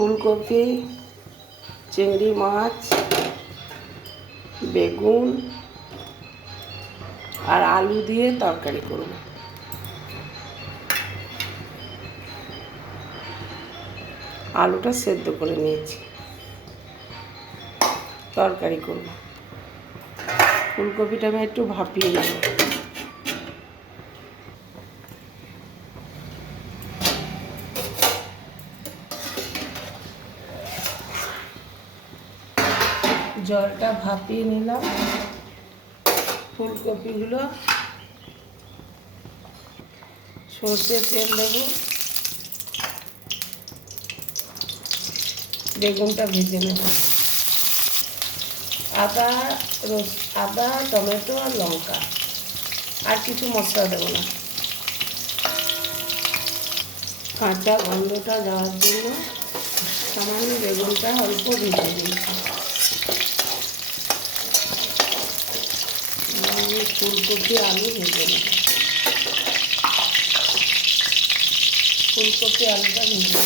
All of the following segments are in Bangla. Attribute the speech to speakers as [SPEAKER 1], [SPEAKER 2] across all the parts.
[SPEAKER 1] ফুলকপি, চিংড়ি মাছ, বেগুন, আর আলু দিয়ে তরকারি করব। আলুটা সেদ্ধ করে নিয়েছি। তরকারি করব। ফুলকপিটা আমি একটু ভাপিয়ে নেব। জলটা ভাপিয়ে নিলাম। ফুলকপিগুলো সর্ষে তেল দেবো। বেগুনটা ভেজে নেব। আদা, রস, আদা, টমেটো আর লঙ্কা। আর কিছু মশলা দেবো না। কাঁচা গন্ধটা যাওয়ার জন্য সামান্য বেগুনটা অল্প ভেজে দিয়েছি আমি ফুলকপি আলু ভেজে নেব। ফুলকপি আলুটা ভেজে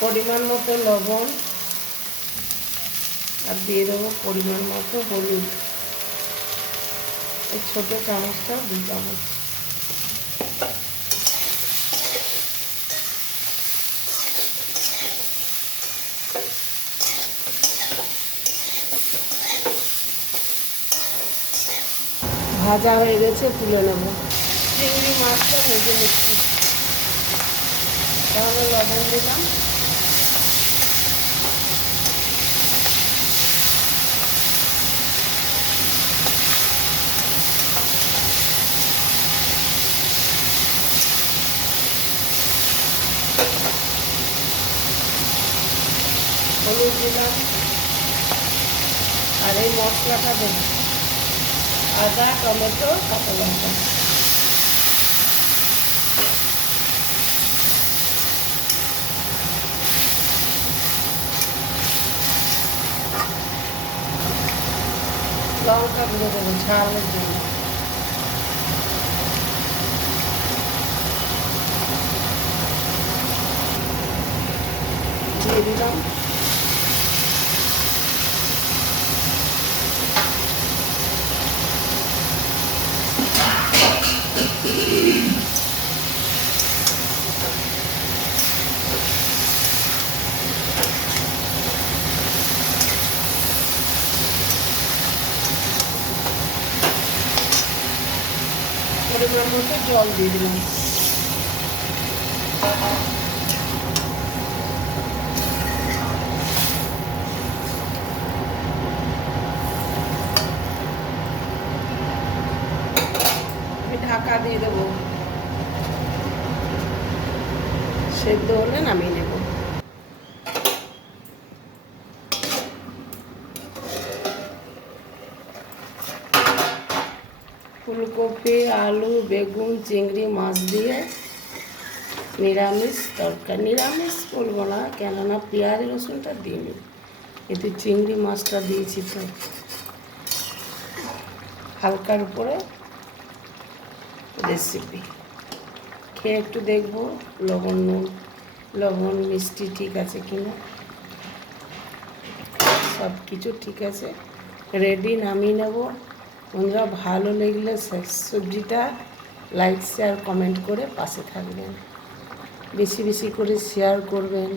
[SPEAKER 1] পরিমাণ মতো লবণ আর দিয়ে দেবো পরিমাণ মতো হলুদ। এই ছোটো চামচটা দু চামচ। ভাজা হয়ে গেছে, তুলে নেব। চিংড়ি মাছটা ভেজে নিচ্ছি। তাহলে লবণ দিলাম। হলুদ দিলাম। আর এই মশলাটা দেব। আদা, টমেটো, কাঁচা লঙ্কা। লঙ্কা গুঁড়ো দেবো ঝালের জন্য দিয়ে দিলাম জল দিয়ে দিলাম আমি ঢাকা দিয়ে দেবো। সেদ্ধ হলে নামিয়ে নেব। ফুলকপি, আলু, বেগুন, চিংড়ি, মাছ দিয়ে নিরামিষ তরকারি। নিরামিষ বলব না, কেননা পেঁয়াজ, রসুনটা দিইনি কিন্তু চিংড়ি মাছটা দিয়েছি তো। হালকার উপরে রেসিপি খেয়ে একটু দেখব, লবণ নুন, লবণ, মিষ্টি ঠিক আছে কিনা। সব কিছু ঠিক আছে। রেডি নামিয়ে নেব। বন্ধুরা, ভালো লাগলে সবজিটা লাইক শেয়ার কমেন্ট করে পাশে থাকবেন। বেশি বেশি করে শেয়ার করবেন।